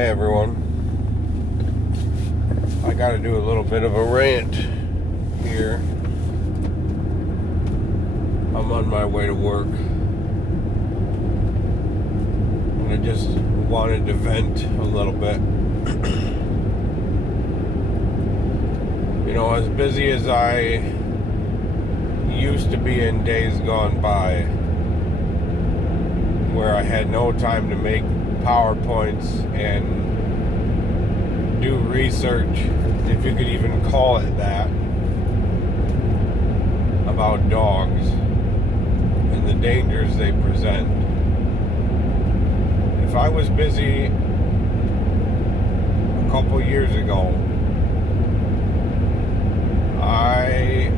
Hey everyone, I gotta do a little bit of a rant here. I'm on my way to work and I just wanted to vent a little bit. You know, as busy as I used to be in days gone by, where I had no time to make PowerPoints and do research, if you could even call it that, about dogs and the dangers they present. If I was busy a couple years ago, I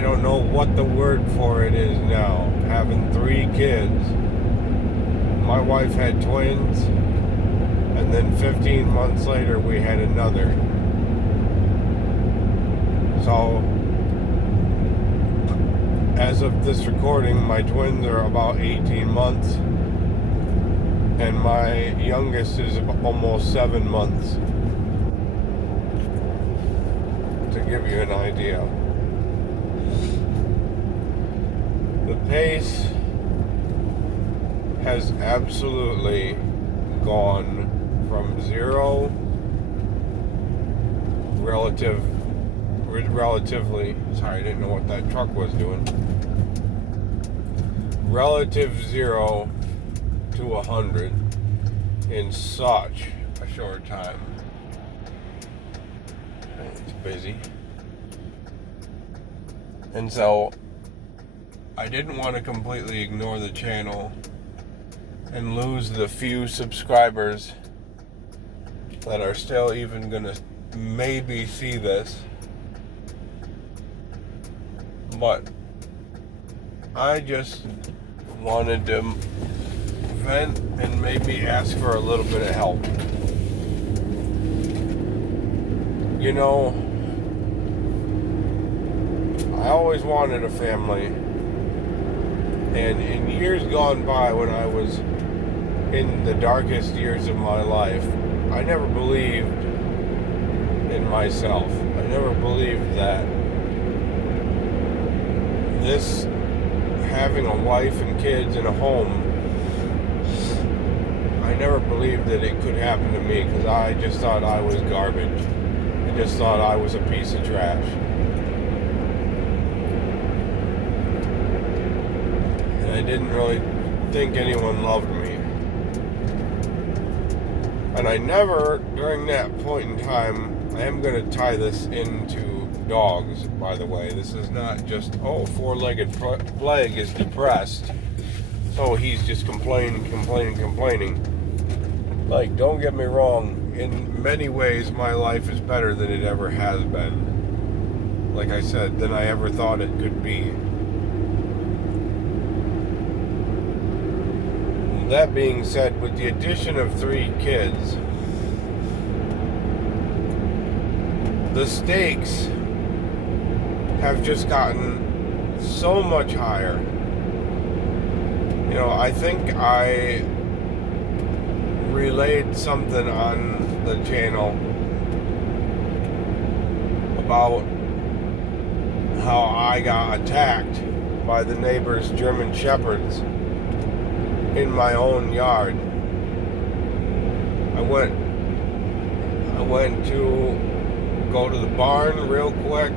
don't know what the word for it is now. Having 3 kids. My wife had twins, and then 15 months later we had another. So, as of this recording, my twins are about 18 months, and my youngest is almost 7 months. To give you an idea. The pace has absolutely gone from zero relatively, sorry, I didn't know what that truck was doing. Relative 0 to 100 in such a short time. It's busy. And so I didn't want to completely ignore the channel and lose the few subscribers that are still even gonna maybe see this. But I just wanted to vent and maybe ask for a little bit of help. You know, I always wanted a family, and in years gone by, when I was in the darkest years of my life, I never believed in myself. I never believed that this, having a wife and kids and a home, I never believed that it could happen to me, because I just thought I was garbage. I just thought I was a piece of trash. And I didn't really think anyone loved me. And I never, during that point in time, I am going to tie this into dogs, by the way. This is not just, four-legged plague is depressed, so he's just complaining. Like, don't get me wrong, in many ways my life is better than it ever has been. Like I said, than I ever thought it could be. That being said, with the addition of 3 kids, the stakes have just gotten so much higher. You know, I think I relayed something on the channel about how I got attacked by the neighbor's German Shepherds in my own yard. I went to go to the barn real quick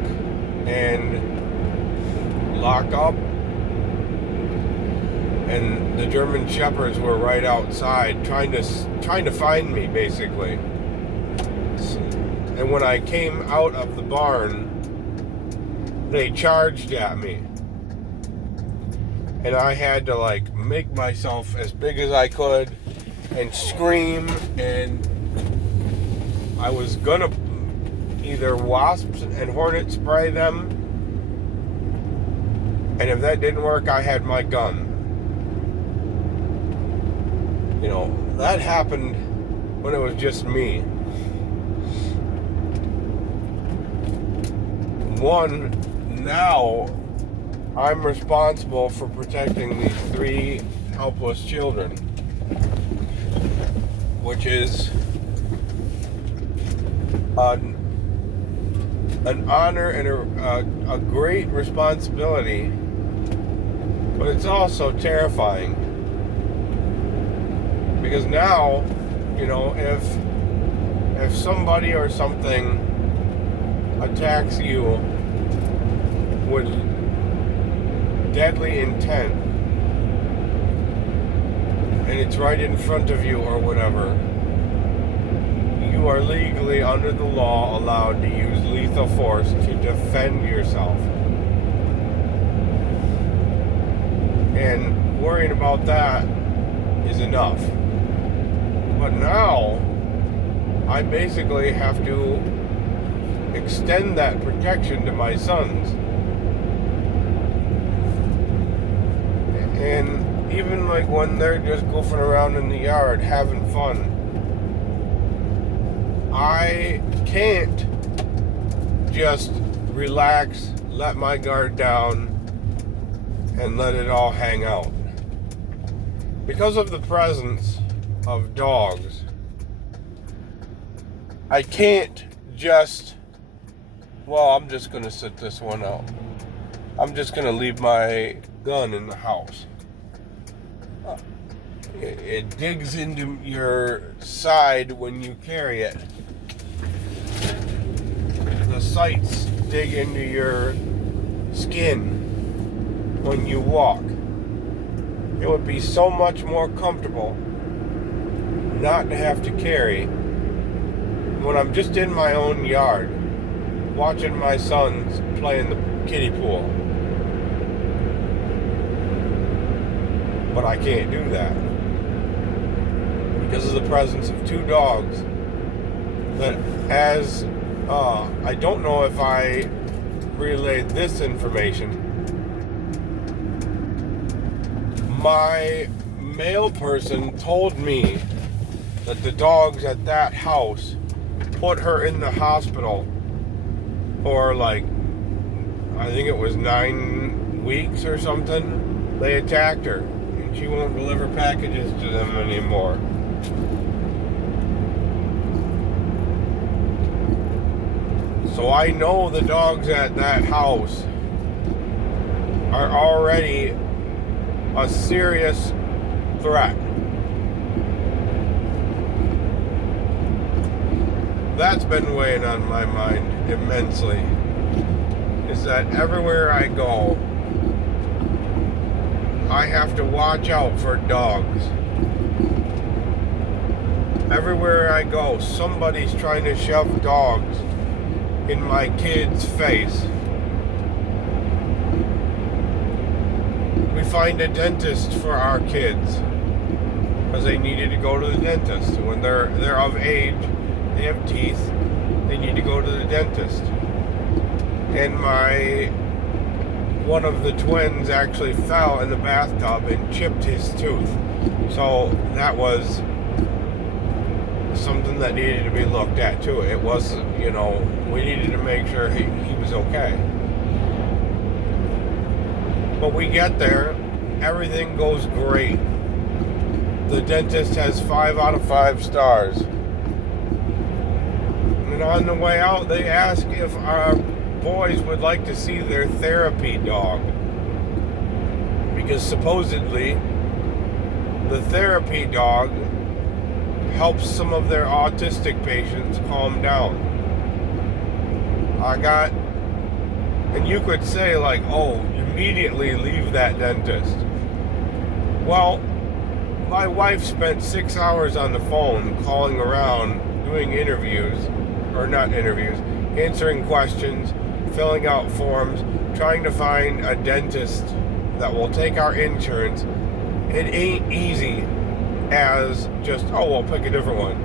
and lock up, and the German Shepherds were right outside trying to find me, basically. And when I came out of the barn, they charged at me. And I had to, like, make myself as big as I could and scream, and I was gonna either wasps and hornet spray them, and if that didn't work, I had my gun. You know, that happened when it was just me. One, now I'm responsible for protecting these 3 helpless children. which is an honor and a great responsibility, but it's also terrifying, because now, if somebody or something attacks you with deadly intent, and it's right in front of you or whatever, you are legally, under the law, allowed to use lethal force to defend yourself. And worrying about that is enough. But now, I basically have to extend that protection to my sons. And even like when they're just goofing around in the yard having fun, I can't just relax, let my guard down, and let it all hang out. Because of the presence of dogs, I can't just, I'm just going to sit this one out. I'm just going to leave my gun in the house. It digs into your side when you carry it. The sights dig into your skin when you walk. It would be so much more comfortable not to have to carry when I'm just in my own yard watching my sons play in the kiddie pool. But I can't do that because of the presence of two dogs that, as I don't know if I relayed this information, my mail person told me that the dogs at that house put her in the hospital for I think it was 9 weeks or something. They attacked her and she won't deliver packages to them anymore. So I know the dogs at that house are already a serious threat. That's been weighing on my mind immensely, is that everywhere I go, I have to watch out for dogs. Everywhere I go, somebody's trying to shove dogs in my kid's face. We find a dentist for our kids because they needed to go to the dentist. When they're of age, they have teeth, they need to go to the dentist. And one of the twins actually fell in the bathtub and chipped his tooth. So that was something that needed to be looked at too. It was, we needed to make sure he was okay. But we get there, everything goes great. The dentist has 5 out of 5 stars. And on the way out, they ask if our boys would like to see their therapy dog. Because supposedly, the therapy dog helps some of their autistic patients calm down. And you could say immediately leave that dentist. Well, my wife spent 6 hours on the phone calling around, doing answering questions, filling out forms, trying to find a dentist that will take our insurance. It ain't easy as just, we'll pick a different one.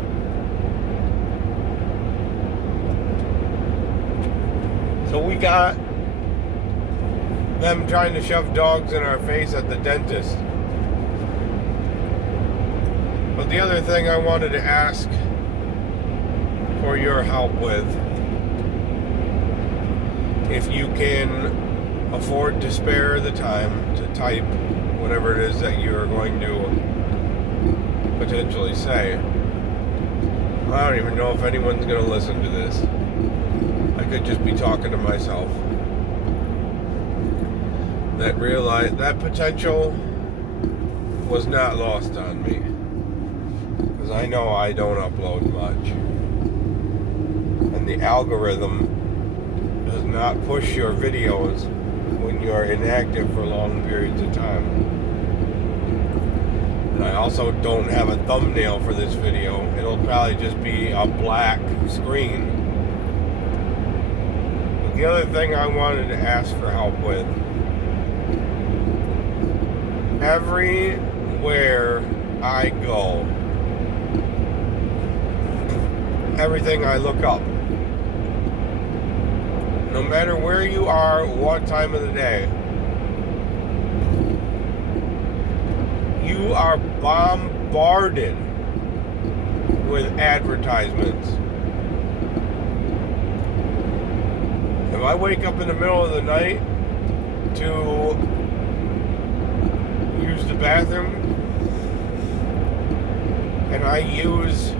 So we got them trying to shove dogs in our face at the dentist. But the other thing I wanted to ask for your help with, if you can afford to spare the time to type whatever it is that you are going to potentially say, I don't even know if anyone's going to listen to this. I could just be talking to myself. That potential was not lost on me. Because I know I don't upload much. And the algorithm does not push your videos when you are inactive for long periods of time. And I also don't have a thumbnail for this video. It'll probably just be a black screen. But the other thing I wanted to ask for help with, everywhere I go, everything I look up, no matter where you are, what time of the day, you are bombarded with advertisements. If I wake up in the middle of the night to use the bathroom and I use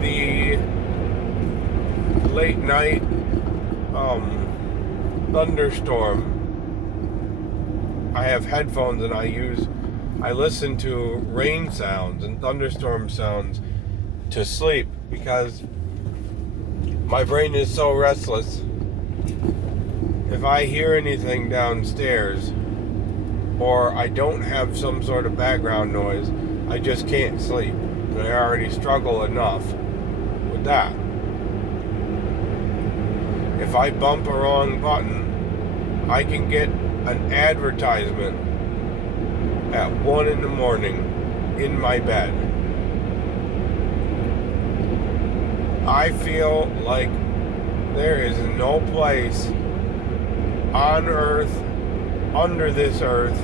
the late night thunderstorm, I have headphones and I listen to rain sounds and thunderstorm sounds to sleep because my brain is so restless. If I hear anything downstairs or I don't have some sort of background noise, I just can't sleep. And I already struggle enough with that. If I bump a wrong button, I can get an advertisement at 1 in the morning in my bed. I feel like there is no place on earth, under this earth,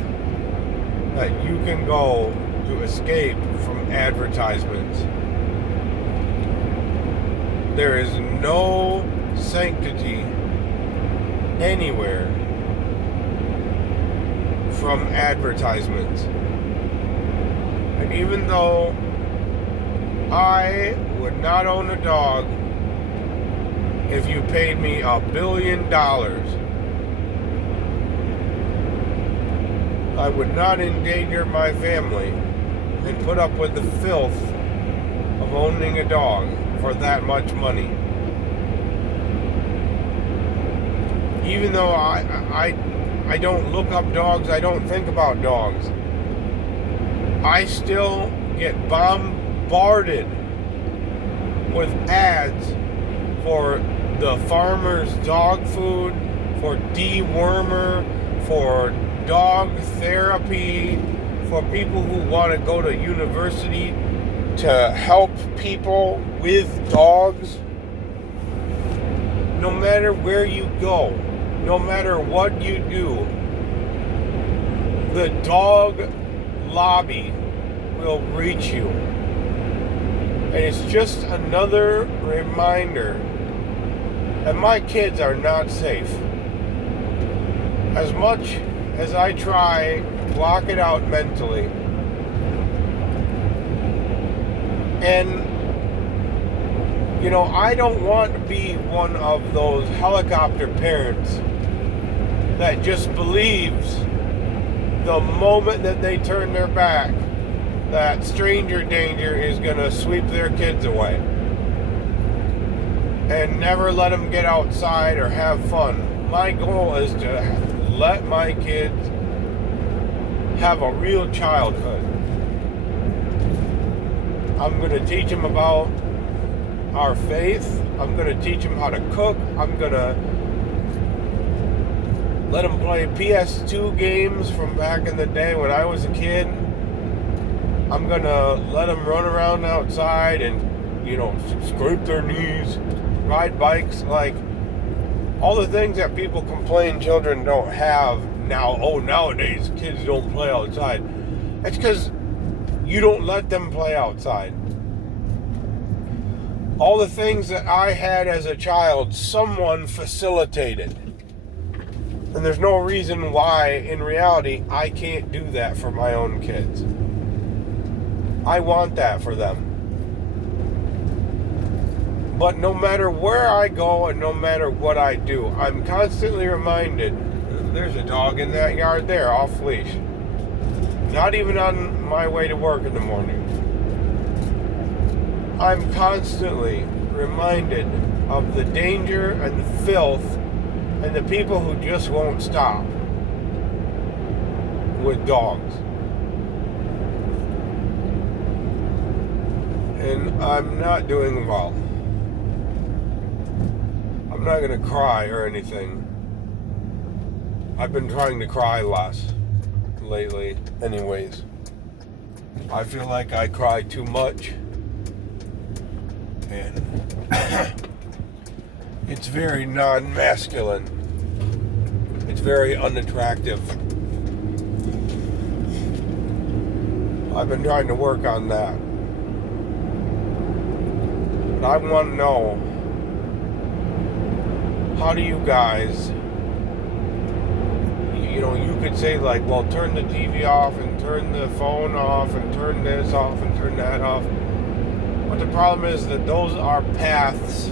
that you can go to escape from advertisements. There is no sanctity anywhere from advertisements. And even though I would not own a dog if you paid me $1 billion, I would not endanger my family and put up with the filth of owning a dog for that much money. Even though I don't look up dogs, I don't think about dogs, I still get bombarded with ads for the farmer's dog food, for dewormer, for dog therapy, for people who want to go to university to help people with dogs. No matter where you go, no matter what you do, the dog lobby will reach you. And it's just another reminder that my kids are not safe. As much as I try to block it out mentally, and you know, I don't want to be one of those helicopter parents that just believes the moment that they turn their back that stranger danger is going to sweep their kids away and never let them get outside or have fun. My goal is to let my kids have a real childhood. I'm going to teach them about our faith. I'm going to teach them how to cook. I'm going to let them play PS2 games from back in the day when I was a kid. I'm going to let them run around outside and, you know, scrape their knees, ride bikes, like all the things that people complain children don't have now. Oh, nowadays kids don't play outside. That's because you don't let them play outside. All the things that I had as a child, someone facilitated. And there's no reason why, in reality, I can't do that for my own kids. I want that for them. But no matter where I go and no matter what I do, I'm constantly reminded there's a dog in that yard there, off leash. Not even on my way to work in the morning. I'm constantly reminded of the danger and the filth and the people who just won't stop with dogs. And I'm not doing well. I'm not going to cry or anything. I've been trying to cry less lately anyways. I feel like I cry too much. And it's very non-masculine. It's very unattractive. I've been trying to work on that. But I want to know, how do you guys, you could say like, well, turn the TV off and turn the phone off and turn this off and turn that off. But the problem is that those are paths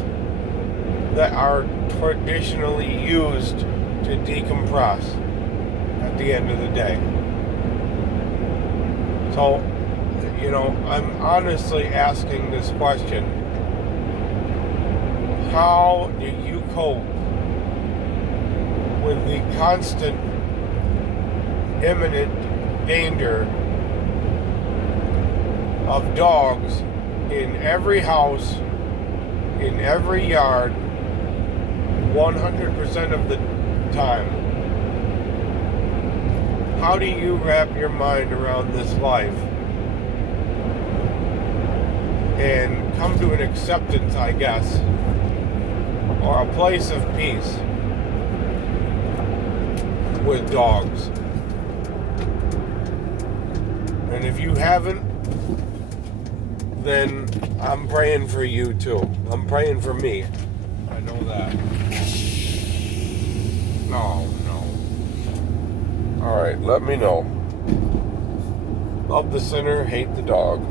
that are traditionally used to decompress at the end of the day. So, I'm honestly asking this question. How do you cope with the constant, imminent danger of dogs in every house, in every yard, 100% of the time? How do you wrap your mind around this life and come to an acceptance, I guess, or a place of peace with dogs? And if you haven't, then I'm praying for you too. I'm praying for me. I know that. No. Alright, let me know. Love the sinner, hate the dog.